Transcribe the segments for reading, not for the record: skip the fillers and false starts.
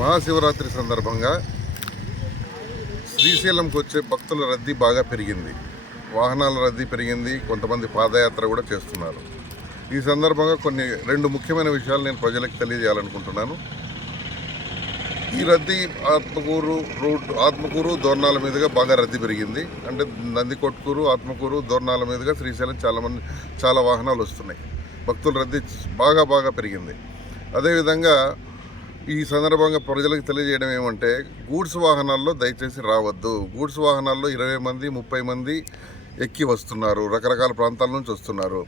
మహాశివరాత్రి సందర్భంగా శ్రీశైలంకి వచ్చే భక్తుల రద్దీ బాగా పెరిగింది. వాహనాల రద్దీ పెరిగింది. కొంతమంది పాదయాత్ర కూడా చేస్తున్నారు. ఈ సందర్భంగా రెండు ముఖ్యమైన విషయాలు నేను ప్రజలకు తెలియజేయాలనుకుంటున్నాను. ఈ రద్దీ ఆత్మకూరు దోర్నాల మీదుగా బాగా రద్దీ పెరిగింది. అంటే నందికొట్కూరు, ఆత్మకూరు, దోర్నాల మీదుగా శ్రీశైలం చాలా వాహనాలు వస్తున్నాయి. భక్తుల రద్దీ బాగా పెరిగింది. అదేవిధంగా ఈ సందర్భంగా ప్రజలకు తెలియజేయడం ఏమంటే, గూడ్స్ వాహనాల్లో దయచేసి రావద్దు. గూడ్స్ వాహనాల్లో 20 మంది 30 మంది ఎక్కి వస్తున్నారు. రకరకాల ప్రాంతాల నుంచి వస్తున్నారు.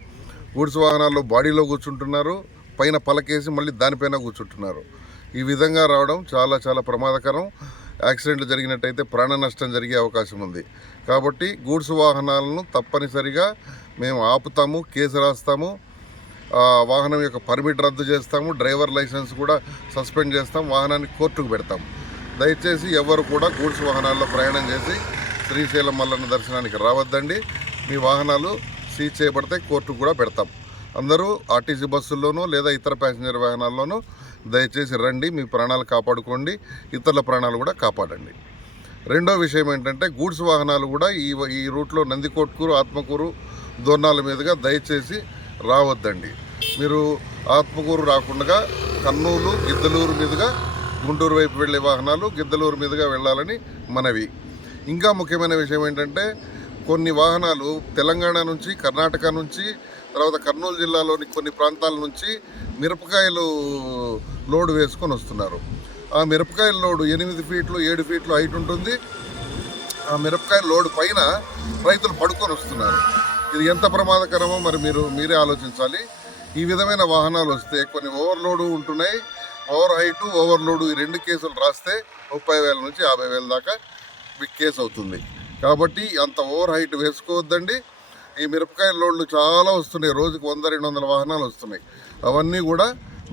గూడ్స్ వాహనాల్లో బాడీలో కూర్చుంటున్నారు, పైన పలకేసి మళ్ళీ దానిపైన కూర్చుంటున్నారు. ఈ విధంగా రావడం చాలా ప్రమాదకరం. యాక్సిడెంట్లు జరిగినట్టయితే ప్రాణ నష్టం జరిగే అవకాశం ఉంది. కాబట్టి గూడ్స్ వాహనాలను తప్పనిసరిగా మేము ఆపుతాము, కేసు రాస్తాము, వాహనం యొక్క పర్మిట్ రద్దు చేస్తాము, డ్రైవర్ లైసెన్స్ కూడా సస్పెండ్ చేస్తాం, వాహనాన్ని కోర్టుకు పెడతాం. దయచేసి ఎవరు కూడా గూడ్స్ వాహనాల్లో ప్రయాణం చేసి శ్రీశైలం మల్లన్న దర్శనానికి రావద్దండి. మీ వాహనాలు సీజ్ చేయబడితే కోర్టుకు కూడా పెడతాం. అందరూ ఆర్టీసీ బస్సుల్లోనూ లేదా ఇతర ప్యాసింజర్ వాహనాల్లోనూ దయచేసి రండి. మీ ప్రాణాలు కాపాడుకోండి, ఇతరుల ప్రాణాలు కూడా కాపాడండి. రెండో విషయం ఏంటంటే, గూడ్స్ వాహనాలు కూడా ఈ రూట్లో నందికొట్కూరు, ఆత్మకూరు, దోర్నాల మీదుగా దయచేసి రావద్దండి. మీరు ఆత్మకూరు రాకుండా కర్నూలు, గిద్దలూరు మీదుగా గుంటూరు వైపు వెళ్ళే వాహనాలు గిద్దలూరు మీదుగా వెళ్ళాలని మనవి. ఇంకా ముఖ్యమైన విషయం ఏంటంటే, కొన్ని వాహనాలు తెలంగాణ నుంచి, కర్ణాటక నుంచి, తర్వాత కర్నూలు జిల్లాలోని కొన్ని ప్రాంతాల నుంచి మిరపకాయలు లోడు వేసుకొని వస్తున్నారు. ఆ మిరపకాయల లోడు 8 ఫీట్లు 7 ఫీట్లు హైట్ ఉంటుంది. ఆ మిరపకాయల లోడు పైన రైతులు పడుకొని వస్తున్నారు. ఇది ఎంత ప్రమాదకరమో మరి మీరే ఆలోచించాలి. ఈ విధమైన వాహనాలు వస్తే కొన్ని ఓవర్లోడు ఉంటున్నాయి. ఓవర్ హైటు, ఓవర్లోడు, ఈ 2 కేసులు రాస్తే 30,000 నుంచి 50,000 దాకా కేసు అవుతుంది. కాబట్టి అంత ఓవర్ హైట్ వేసుకోవద్దండి. ఈ మిరపకాయల లోడ్లు చాలా వస్తున్నాయి. రోజుకు 100-200 వాహనాలు వస్తున్నాయి. అవన్నీ కూడా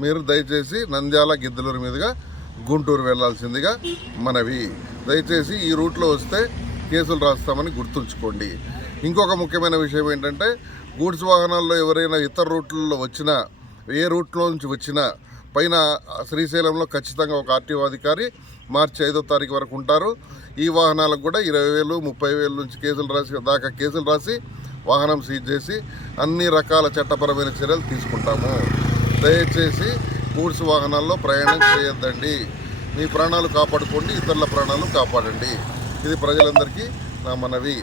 మీరు దయచేసి నంద్యాల, గిద్దలూరు మీదుగా గుంటూరు వెళ్లాల్సిందిగా మనవి. దయచేసి ఈ రూట్లో వస్తే కేసులు రాస్తామని గుర్తుంచుకోండి. ఇంకొక ముఖ్యమైన విషయం ఏంటంటే, గూడ్స్ వాహనాల్లో ఎవరైనా ఇతర రూట్లలో వచ్చినా, ఏ రూట్లో నుంచి వచ్చినా పైన శ్రీశైలంలో ఖచ్చితంగా ఒక ఆర్టీఓ అధికారి మార్చి 5వ తారీఖు వరకు ఉంటారు. ఈ వాహనాలకు కూడా 20,000 30,000 నుంచి కేసులు రాసి వాహనం సీజ్ చేసి అన్ని రకాల చట్టపరమైన చర్యలు తీసుకుంటాము. దయచేసి గూడ్స్ వాహనాల్లో ప్రయాణం చేయొద్దండి. మీ ప్రాణాలు కాపాడుకోండి, ఇతరుల ప్రాణాలు కాపాడండి. ఇది ప్రజలందరికీ నా మనవి.